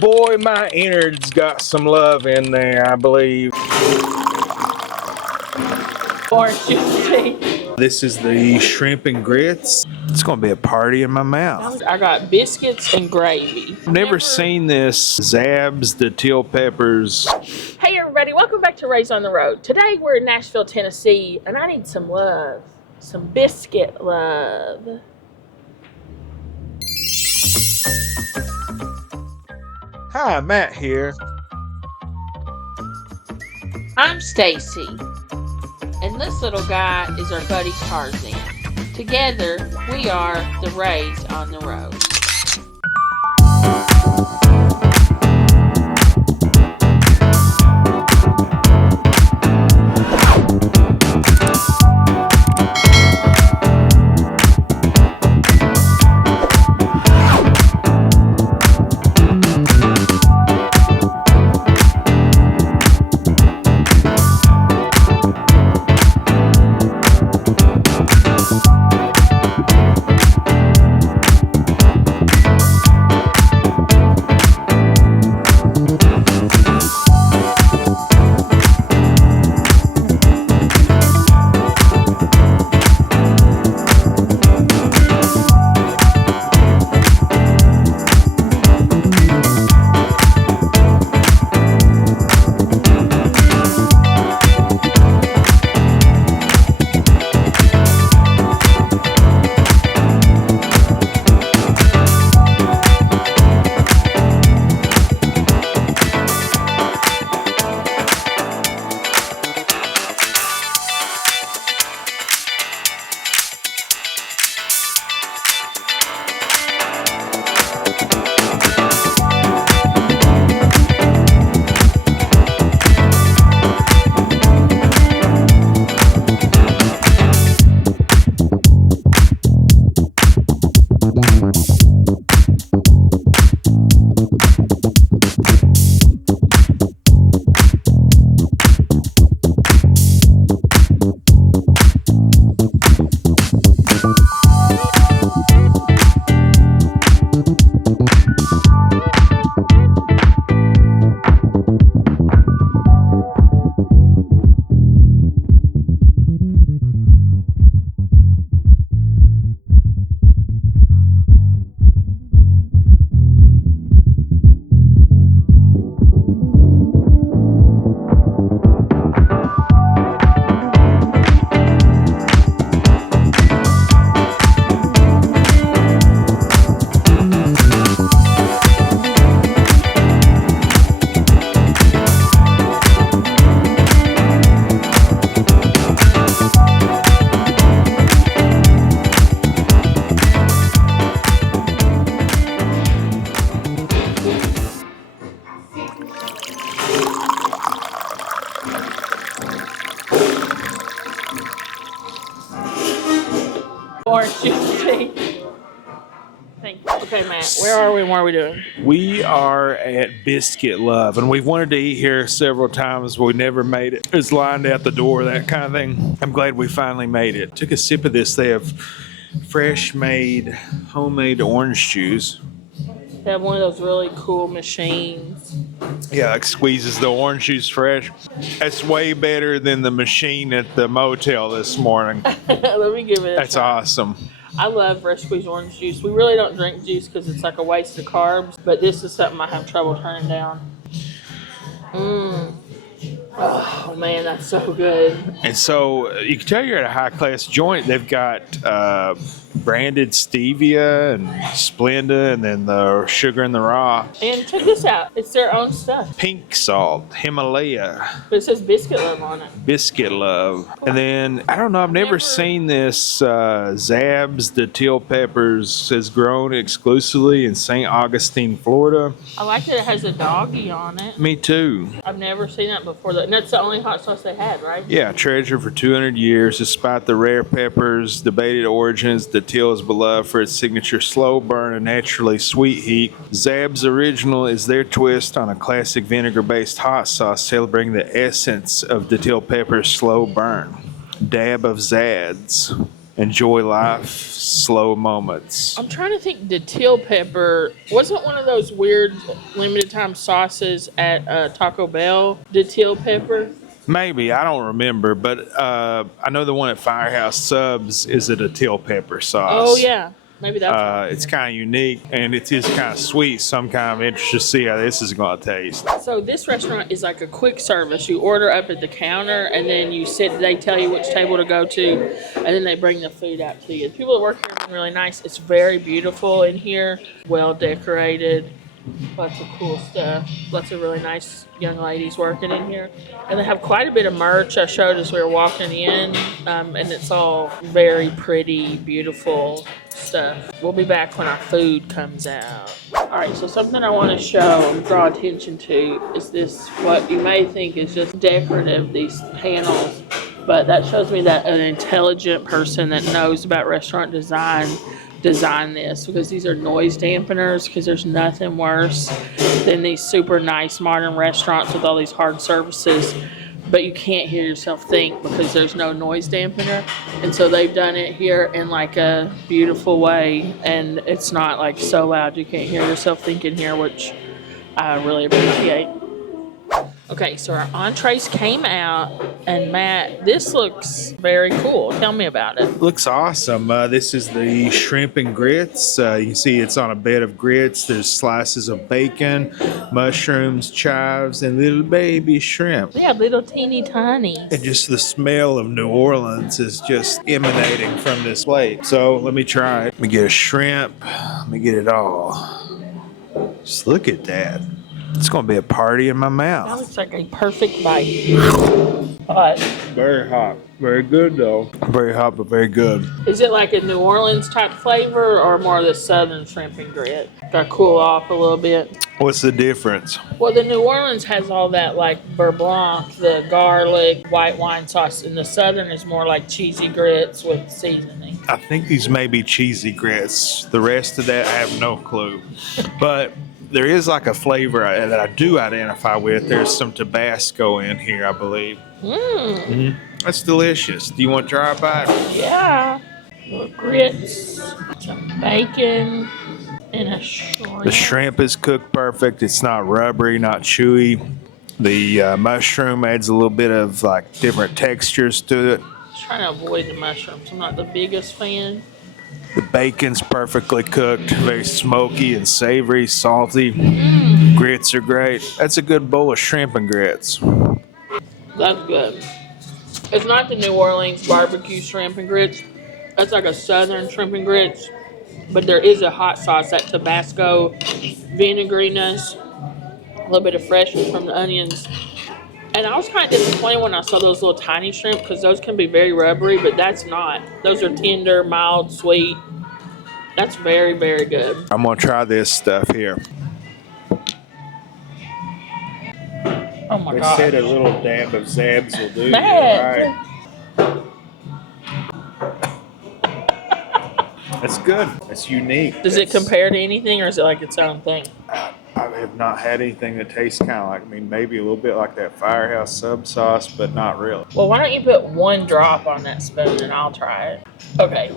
Boy, my innards got some love in there, I believe. Orange juice. This is the shrimp and grits. It's gonna be a party in my mouth. I got biscuits and gravy. I've never seen this. Zabs, the teal peppers. Hey everybody, welcome back to Raised on the Road. Today we're in Nashville, Tennessee, and I need some love. Some biscuit love. Hi, Matt here. I'm Stacy, and this little guy is our buddy Tarzan. Together, we are the Raised on the Road. Orange juice. Thank you. Okay, Matt, where are we and what are we doing? We are at Biscuit Love, and we've wanted to eat here several times, but we never made it. It's lined out the door, that kind of thing. I'm glad we finally made it. Took a sip of this. They have fresh made, homemade orange juice. They have one of those really cool machines. Yeah, like squeezes the orange juice fresh. That's way better than the machine at the motel this morning. Let me give it a That's try. awesome. I love fresh squeezed orange juice. We really don't drink juice because it's like a waste of carbs, but this is something I have trouble turning down. Oh man, that's so good. And so you can tell you're at a high class joint. They've got branded stevia and Splenda, and then the sugar and the raw. And check this out. It's their own stuff. Pink salt, Himalaya, But it says Biscuit Love on it. Biscuit Love. And then, I don't know, I've never seen this. Zabs, the teal peppers, has grown exclusively in St. Augustine, Florida. I like that it has a doggy on it. Me too. I've never seen that before. And that's the only hot sauce they had, right? Yeah, treasured for 200 years. Despite the rare peppers' debated origins, the teal is beloved for its signature slow burn and naturally sweet heat. Zab's Original is their twist on a classic vinegar-based hot sauce celebrating the essence of the teal pepper's slow burn. Dab of Zads. enjoy life, slow moments. I'm trying to think. The teal pepper wasn't one of those weird limited time sauces at Taco Bell. The teal pepper. Maybe, I don't remember, but I know the one at Firehouse Subs is it a teal pepper sauce. Oh yeah, maybe that's. It's kind of unique and it is kind of sweet, so I'm kind of interested to see how this is going to taste. So this restaurant is like a quick service. You order up at the counter and then you sit, they tell you which table to go to, and then they bring the food out to you. The people that work here have been really nice. It's very beautiful in here, well decorated, lots of cool stuff. Lots of really nice young ladies working in here. And they have quite a bit of merch. I showed as we were walking in, and it's all very pretty, beautiful stuff. We'll be back when our food comes out. All right, so something I want to show and draw attention to is this, what you may think is just decorative, these panels, but that shows me that an intelligent person that knows about restaurant design designed this, because these are noise dampeners, because there's nothing worse than these super nice modern restaurants with all these hard surfaces, but you can't hear yourself think because there's no noise dampener. And so they've done it here in like a beautiful way, and it's not like so loud you can't hear yourself thinking here, which I really appreciate. Okay, so our entrees came out, and Matt, this looks very cool. Tell me about it. Looks awesome. This is the shrimp and grits. You can see it's on a bed of grits. There's slices of bacon, mushrooms, chives, and little baby shrimp. Yeah, little teeny tiny. And just the smell of New Orleans is just emanating from this plate. So let me try it. Let me get a shrimp. Let me get it all. Just look at that. It's going to be a party in my That mouth. looks like a perfect bite. Hot. Very hot. Very good, though. Very hot, but very good. Is it like a New Orleans type flavor or more of the southern shrimp and grit? Got to cool off a little bit. What's the difference? Well, the New Orleans has all that like beurre blanc, the garlic, white wine sauce, and the southern is more like cheesy grits with seasoning. I think these may be cheesy grits. The rest of that, I have no clue. But there is like a flavor that I do identify with. There's some Tabasco in here, I believe. That's delicious. Do you want to try a bite? Yeah. Little grits, some bacon, and a shrimp. The shrimp is cooked perfect. It's not rubbery, not chewy. The mushroom adds a little bit of like different textures to it. Trying to avoid the mushrooms. I'm not the biggest fan. The bacon's perfectly cooked, very smoky and savory, salty. Grits are great. That's a good bowl of shrimp and grits. That's good. It's not the New Orleans barbecue shrimp and grits. That's like a southern shrimp and grits. But there is a hot sauce, that Tabasco vinegary-ness, a little bit of freshness from the onions. And I was kind of disappointed when I saw those little tiny shrimp, because those can be very rubbery, but that's not. Those are tender, mild, sweet. That's very, very good. I'm going to try this stuff here. Oh my They god. said a little dab of Zabs will do. Bad. Right. That's good. That's unique. Does it compare to anything, or is it like its own thing? I have not had anything that tastes kind of like, maybe a little bit like that Firehouse sub sauce, but not really. Well, why don't you put one drop on that spoon and I'll try it. Okay.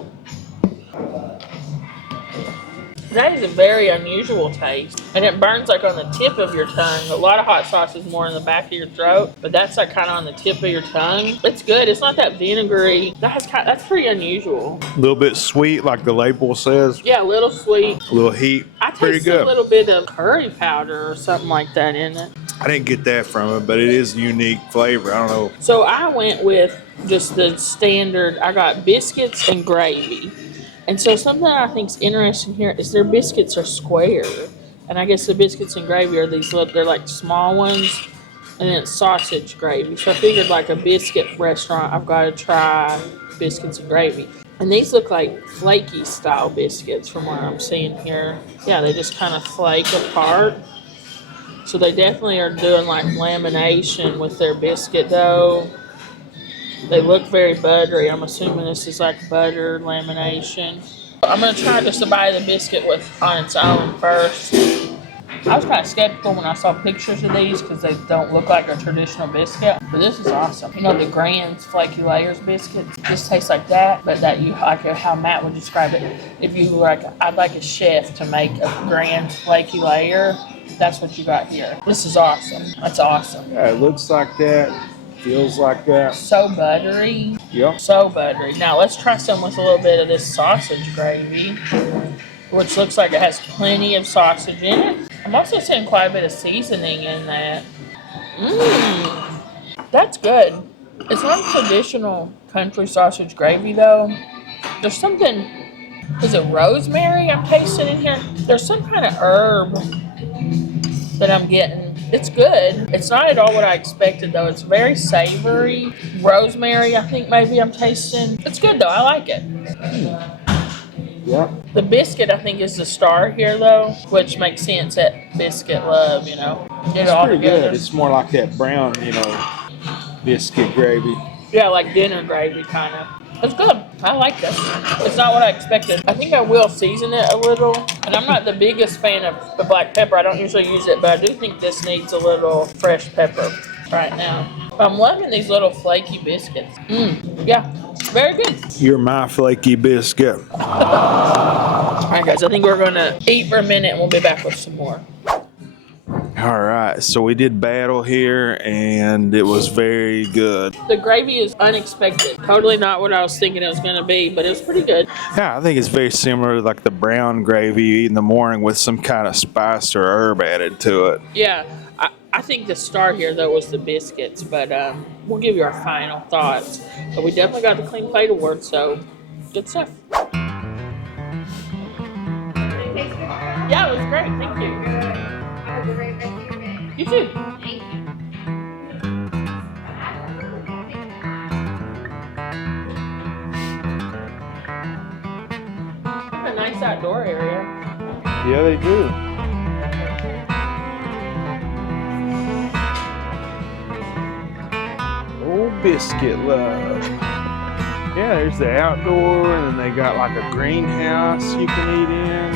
That is a very unusual taste, and it burns like on the tip of your tongue. A lot of hot sauce is more in the back of your throat, but that's like kind of on the tip of your tongue. It's good. It's not that vinegary. That's pretty unusual. A little bit sweet, like the label says. Yeah, a little sweet. A little heat. I Pretty taste good. a little bit of curry powder or something like that in it. I didn't get that from it, but it is a unique flavor. I don't know. So I went with just the standard. I got biscuits and gravy. And so something I think is interesting here is their biscuits are square. And I guess the biscuits and gravy are these little, they're like small ones. And then it's sausage gravy. So I figured like a biscuit restaurant, I've got to try biscuits and gravy. And these look like flaky style biscuits from what I'm seeing here. Yeah, they just kind of flake apart. So they definitely are doing like lamination with their biscuit dough. They look very buttery. I'm assuming this is like butter lamination. I'm going to try just to buy the biscuit on its own first. I was kind of skeptical when I saw pictures of these because they don't look like a traditional biscuit. But this is awesome. You know the Grand's Flaky Layers biscuits? This tastes like that, but that you like how Matt would describe it. If you like, I'd like a chef to make a Grand's Flaky Layer. That's what you got here. This is awesome. That's awesome. Yeah, it looks like that. Feels like that. So buttery. Yep. So buttery. Now let's try some with a little bit of this sausage gravy, which looks like it has plenty of sausage in it. I'm also seeing quite a bit of seasoning in that. That's good. It's not traditional country sausage gravy though. There's something, is it rosemary I'm tasting in here? There's some kind of herb that I'm getting. It's good. It's not at all what I expected though. It's very savory. Rosemary, I think maybe I'm tasting. It's good though. I like it. Yep. The biscuit, I think, is the star here though, which makes sense at Biscuit Love, you know. Get it all Pretty together. good. It's more like that brown, biscuit gravy. Yeah, like dinner gravy kind of. It's good. I like this. It's not what I expected. I think I will season it a little. And I'm not the biggest fan of the black pepper. I don't usually use it, but I do think this needs a little fresh pepper right now. I'm loving these little flaky biscuits. Yeah, very good. You're my flaky biscuit. All right, guys, I think we're going to eat for a minute and we'll be back with some more. All right, so we did battle here, and it was very good. The gravy is unexpected. Totally not what I was thinking it was going to be, but it was pretty good. Yeah, I think it's very similar to like the brown gravy you eat in the morning with some kind of spice or herb added to it. Yeah, I think the star here, though, was the biscuits, but we'll give you our final thoughts. But we definitely got the Clean Plate Award, so good stuff. Yeah, it was great. Thank you. You too. A nice outdoor area. Yeah, they do. Old Biscuit Love. Yeah, there's the outdoor, and then they got like a greenhouse you can eat in.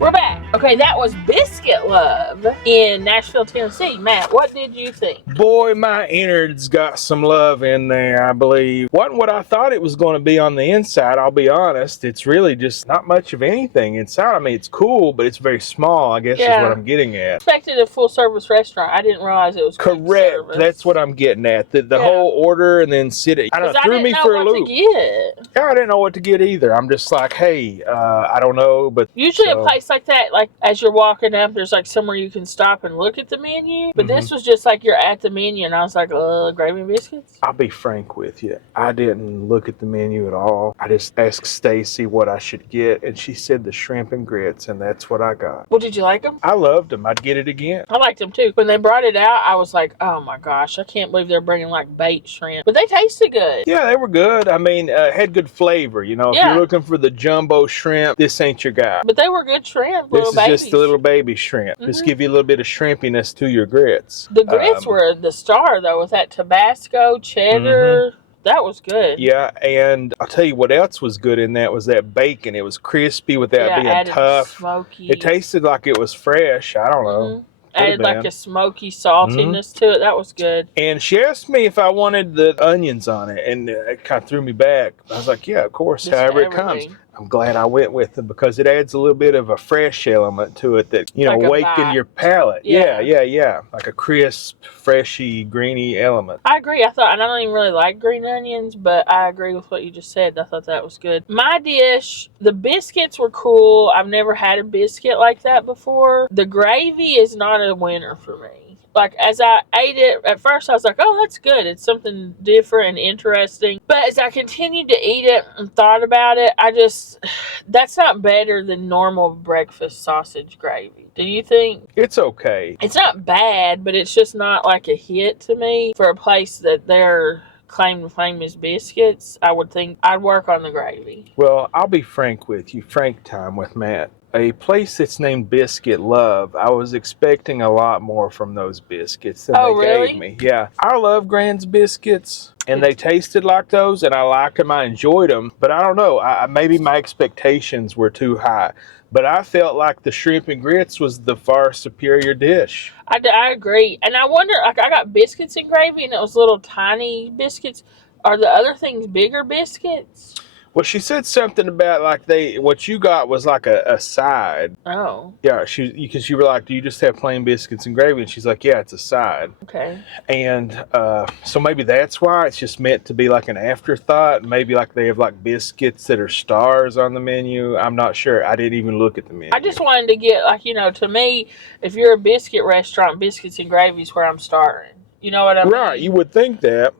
We're back. Okay, that was Biscuit Love in Nashville, Tennessee. Matt, what did you think? Boy, my innards got some love in there, I believe. Wasn't what I thought it was going to be on the inside, I'll be honest. It's really just not much of anything inside. I mean, it's cool, but it's very small, I guess is what I'm getting at. I expected a full-service restaurant. I didn't realize it was correct. That's what I'm getting at. The whole order and then sit it. I don't know, threw me for a loop. Yeah, I didn't know what to get either. I'm just like, hey, I don't know, but usually a place like that, like as you're walking up, there's like somewhere you can stop and look at the menu. But this was just like you're at the menu, and I was like, gravy and biscuits? I'll be frank with you. I didn't look at the menu at all. I just asked Stacy what I should get, and she said the shrimp and grits, and that's what I got. Well, did you like them? I loved them. I'd get it again. I liked them too. When they brought it out, I was like, oh my gosh, I can't believe they're bringing like bait shrimp. But they tasted good. Yeah, they were good. I mean, had good flavor. You know, if you're looking for the jumbo shrimp, this ain't your guy. But they were good shrimp. This is just the little baby shrimp. Just give you a little bit of shrimpiness to your grits. The grits were the star, though, with that Tabasco, cheddar. That was good. Yeah, and I'll tell you what else was good in that was that bacon. It was crispy without being tough. Smoky. It tasted like it was fresh. I don't know. Added like a smoky saltiness to it. That was good. And she asked me if I wanted the onions on it, and it kind of threw me back. I was like, yeah, of course, however it comes. I'm glad I went with them because it adds a little bit of a fresh element to it that, you know, like awaken your palate. Yeah. Like a crisp, freshy, greeny element. I agree. And I don't even really like green onions, but I agree with what you just said. I thought that was good. My dish, the biscuits were cool. I've never had a biscuit like that before. The gravy is not a winner for me. Like, as I ate it, at first I was like, oh, that's good. It's something different and interesting. But as I continued to eat it and thought about it, that's not better than normal breakfast sausage gravy. Do you think? It's okay. It's not bad, but it's just not like a hit to me for a place that they're claim to fame as Biscuits. I would think I'd work on the gravy. Well, I'll be frank with you. Frank time with Matt. a place that's named Biscuit Love. I was expecting a lot more from those biscuits than they gave me. Yeah, I love Grand's biscuits, and they tasted like those, and I liked them. I enjoyed them, but I don't know. Maybe my expectations were too high. But I felt like the shrimp and grits was the far superior dish. I agree. And I wonder, like, I got biscuits and gravy, and it was little tiny biscuits. Are the other things bigger biscuits? Well, she said something about like what you got was like a side. Oh. Yeah, because you were like, do you just have plain biscuits and gravy? And she's like, yeah, it's a side. Okay. And so maybe that's why it's just meant to be like an afterthought. Maybe like they have like biscuits that are stars on the menu. I'm not sure. I didn't even look at the menu. I just wanted to get, like, to me, if you're a biscuit restaurant, biscuits and gravy is where I'm starting. You know what I mean? Right, you would think that.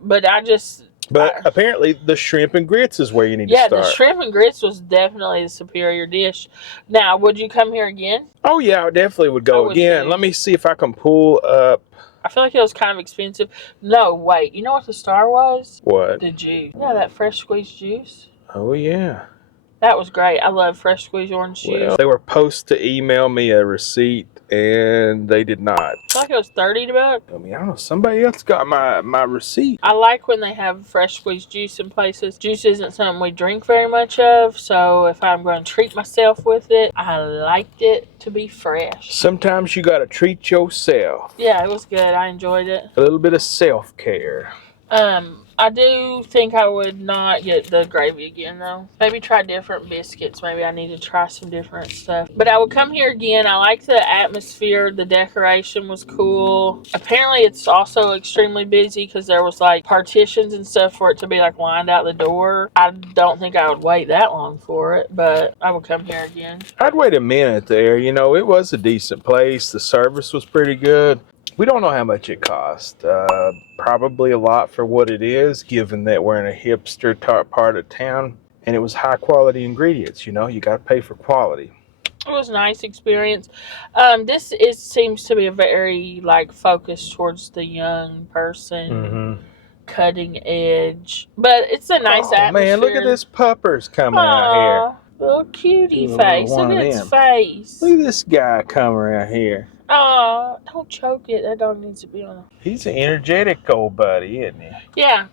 But apparently the shrimp and grits is where you need to start. Yeah, the shrimp and grits was definitely the superior dish. Now, would you come here again? Oh, yeah, I definitely would go again. Let me see if I can pull up. I feel like it was kind of expensive. No, wait. You know what the star was? What? The juice. Yeah, that fresh squeezed juice. Oh, yeah. That was great. I love fresh squeezed orange juice. Well, they were supposed to email me a receipt, and they did not. I feel like it was $30. I mean, I don't know. Somebody else got my receipt. I like when they have fresh squeezed juice in places. Juice isn't something we drink very much of, so if I'm going to treat myself with it, I liked it to be fresh. Sometimes you got to treat yourself. Yeah, it was good. I enjoyed it. A little bit of self-care. I do think I would not get the gravy again, though. Maybe try different biscuits. Maybe I need to try some different stuff. But I would come here again. I like the atmosphere. The decoration was cool. Apparently, it's also extremely busy because there was, like, partitions and stuff for it to be, like, lined out the door. I don't think I would wait that long for it, but I would come here again. I'd wait a minute there. It was a decent place. The service was pretty good. We don't know how much it cost. Probably a lot for what it is, given that we're in a hipster part of town. And it was high quality ingredients. You got to pay for quality. It was a nice experience. This seems to be a very, like, focused towards the young person. Mm-hmm. Cutting edge. But it's a nice atmosphere. Man, look at this puppers coming out here. Little cutie face. Look at its face. Look at this guy coming around here. Oh, don't choke it. That dog needs to be on. He's an energetic old buddy, isn't he? Yeah.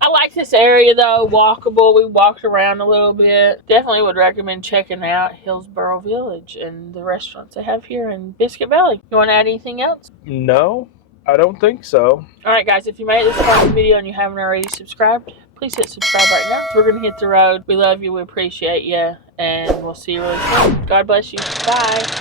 I like this area, though. Walkable. We walked around a little bit. Definitely would recommend checking out Hillsboro Village and the restaurants they have here in Biscuit Valley. You want to add anything else? No, I don't think so. All right, guys. If you made it this far in the video and you haven't already subscribed, please hit subscribe right now. We're going to hit the road. We love you. We appreciate you. And we'll see you really soon. God bless you. Bye.